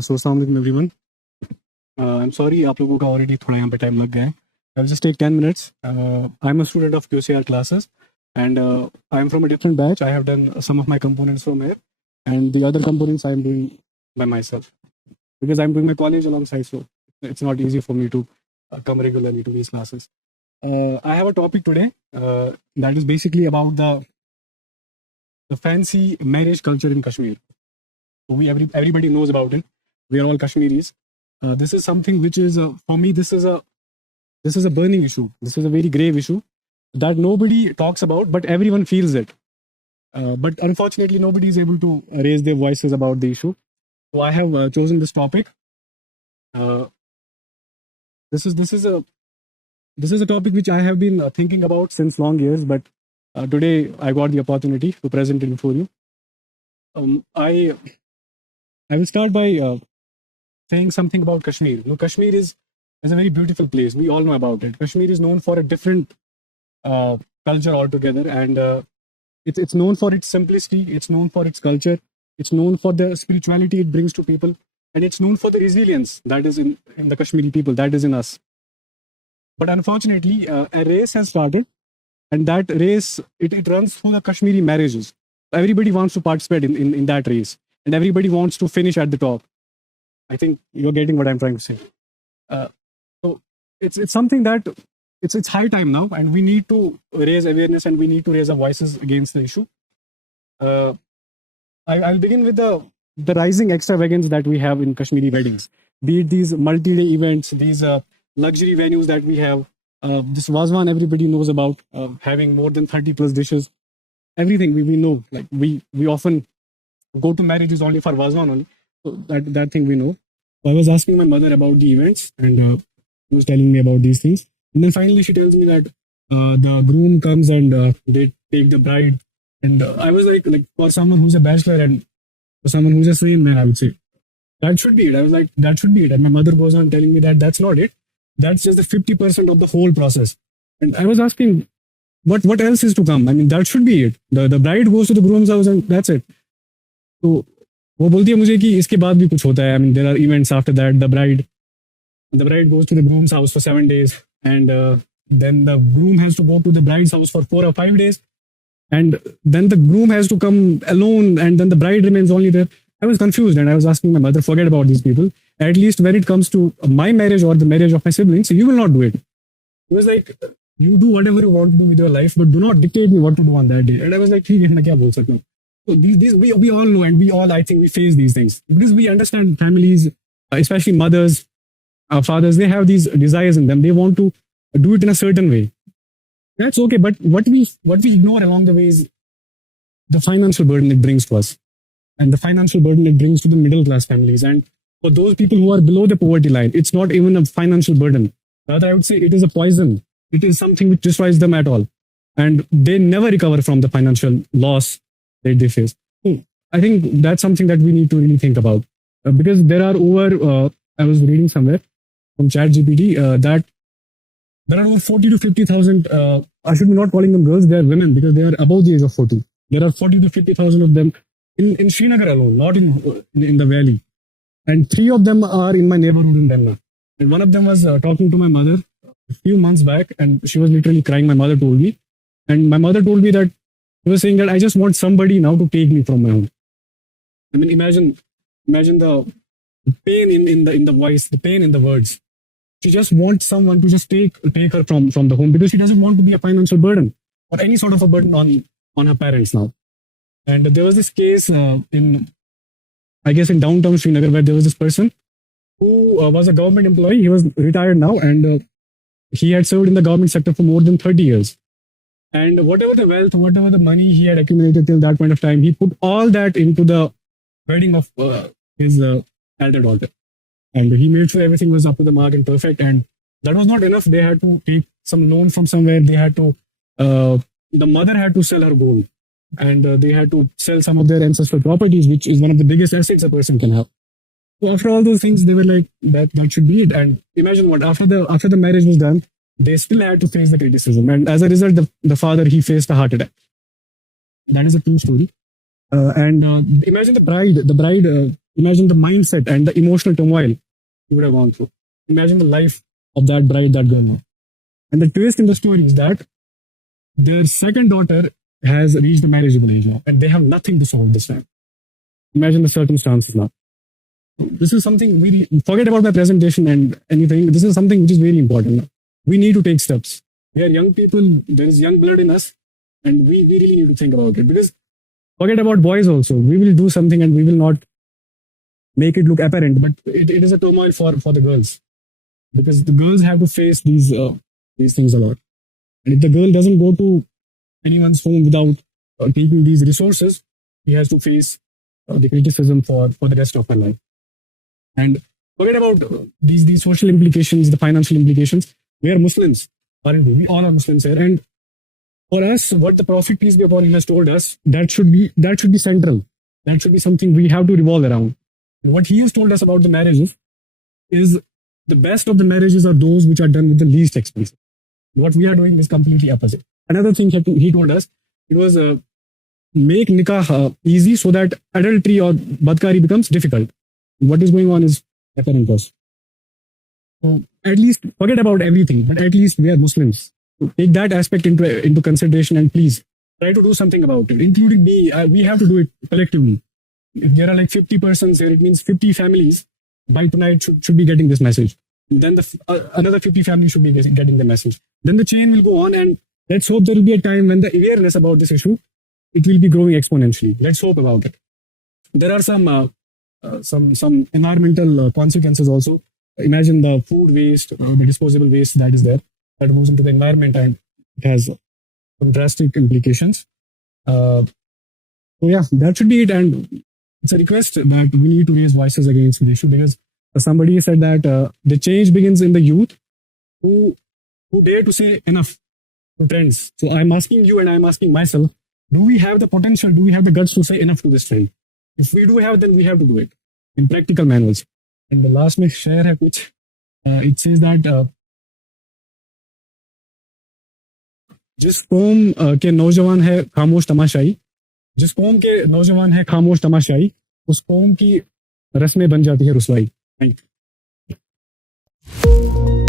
So अस्सलाम वालेकुम everyone. I'm sorry आप लोगों का already थोड़ा यहाँ पे time लग गया है. I'll just take 10 minutes. I'm a student of QCR classes and I'm from a different batch. I have done some of my components from here and the other components I'm doing by myself because I'm doing my college alongside, so it's not easy for me to come regularly to these classes. I have a topic today that is basically about the fancy marriage culture in Kashmir. Everybody knows about it. We are all Kashmiris. This is something which is for me. This is a burning issue. This is a very grave issue that nobody talks about, but everyone feels it. But unfortunately, nobody is able to raise their voices about the issue. So I have chosen this topic. This is a topic which I have been thinking about since long years, but today I got the opportunity to present it before you. I will start by saying something about Kashmir. No, Kashmir is a very beautiful place. We all know about it. Kashmir is known for a different culture altogether, and it's known for its simplicity. It's known for its culture. It's known for the spirituality it brings to people, and it's known for the resilience that is in the Kashmiri people, that is in us. But unfortunately, a race has started, and that race it runs through the Kashmiri marriages. Everybody wants to participate in that race, and everybody wants to finish at the top. I think you're getting what I'm trying to say. So it's something that it's high time now, and we need to raise awareness and we need to raise our voices against the issue. I'll begin with the rising extravagance that we have in Kashmiri weddings. Be it these multi-day events, these luxury venues that we have, this Wazwan everybody knows about, having more than 30 plus dishes. Everything we know, like we often go to marriages only for Wazwan only. So that thing we know. So I was asking my mother about the events, and she was telling me about these things. And then finally she tells me that the groom comes and they take the bride. And I was like for someone who's a bachelor and for someone who's a sane man, I would say that should be it. I was like, that should be it. And my mother goes on telling me that that's not it. That's just the 50% of the whole process. And I was asking, what else is to come? I mean, that should be it. The bride goes to the groom's house and that's it. So वो बोलती है मुझे कि इसके बाद भी कुछ होता है. I mean, there are events after that. The bride goes to the groom's house for 7 days, and then the groom has to go to the bride's house for 4 or 5 days, and then the groom has to come alone, and then the bride remains only there. I was confused, and I was asking my mother, forget about these people. At least when it comes to my marriage or the marriage of my siblings, you will not do it. It was like, you do whatever you want to do with your life, but do not dictate me what to do on that day. And I was like, ठीक है, मैं क्या बोल सकता हूँ? So these we all know, and we all, I think, we face these things because we understand families, especially mothers, fathers. They have these desires in them. They want to do it in a certain way. That's okay, but what we ignore along the way is the financial burden it brings to us, and the financial burden it brings to the middle class families. And for those people who are below the poverty line, it's not even a financial burden. Rather, I would say it is a poison. It is something which destroys them at all, and they never recover from the financial loss that they face. So I think that's something that we need to really think about, because there are over. I was reading somewhere from ChatGPT that there are over 40 to 50,000. I should be not calling them girls; they are women because they are above the age of 40. There are 40 to 50,000 of them in Srinagar alone, not in the valley, and 3 of them are in my neighborhood in Denmark. And one of them was talking to my mother a few months back, and she was literally crying. My mother told me, and my mother told me that she was saying that I just want somebody now to take me from my home. I mean, imagine the pain in the voice, the pain in the words. She just wants someone to just take her from the home because she doesn't want to be a financial burden or any sort of a burden on her parents now. And there was this case in downtown Srinagar where there was this person who was a government employee. He was retired now, and he had served in the government sector for more than 30 years. And whatever the wealth, whatever the money he had accumulated till that point of time, he put all that into the wedding of his elder daughter. And he made sure everything was up to the mark and perfect. And that was not enough. They had to take some loan from somewhere. They had to, the mother had to sell her gold. And they had to sell some of their ancestral properties, which is one of the biggest assets a person can have. So after all those things, they were like, that should be it. And imagine what, after the marriage was done, they still had to face the criticism. And as a result, the father, he faced a heart attack. That is a true story. And imagine the bride Imagine the mindset and the emotional turmoil he would have gone through. Imagine the life of that bride, that girl. And the twist in the story is that their second daughter has reached the marriageable age now, and they have nothing to solve this time. Imagine the circumstances now. This is something we forget about my presentation and anything. This is something which is very important. We need to take steps. We are young people, there is young blood in us, and we really need to think about it. Because forget about boys also. We will do something and we will not make it look apparent, but it is a turmoil for the girls. Because the girls have to face these things a lot. And if the girl doesn't go to anyone's home without taking these resources, he has to face the criticism for the rest of her life. And forget about these social implications, the financial implications. We are Muslims, aren't we? We all are Muslims here. And for us, what the Prophet, peace be upon him, has told us, that should be central. That should be something we have to revolve around. And what he has told us about the marriages is the best of the marriages are those which are done with the least expense. What we are doing is completely opposite. Another thing he told us, it was make nikah easy so that adultery or badkari becomes difficult. What is going on is apparent to us. So at least forget about everything, but at least we are Muslims. So take that aspect into consideration and please try to do something about it, including me. We have to do it collectively. If there are like 50 persons here, it means 50 families by tonight should be getting this message. Then another 50 families should be getting the message. Then the chain will go on, and let's hope there will be a time when the awareness about this issue, it will be growing exponentially. Let's hope about it. There are some environmental consequences also. Imagine the food waste, the disposable waste that is there, that goes into the environment, and it has some drastic implications. So yeah, that should be it. And it's a request that we need to raise voices against the issue, because somebody said that the change begins in the youth who dare to say enough to trends. So I'm asking you and I'm asking myself, do we have the potential, do we have the guts to say enough to this trend? If we do have, then we have to do it in practical manners. And the last में share है कुछ, it says that जिस कौम के नौजवान है खामोश तमाशाई, जिस कौम के नौजवान है खामोश तमाशाई, उस कौम की रस्में बन जाती है रुसवाई. Thank you.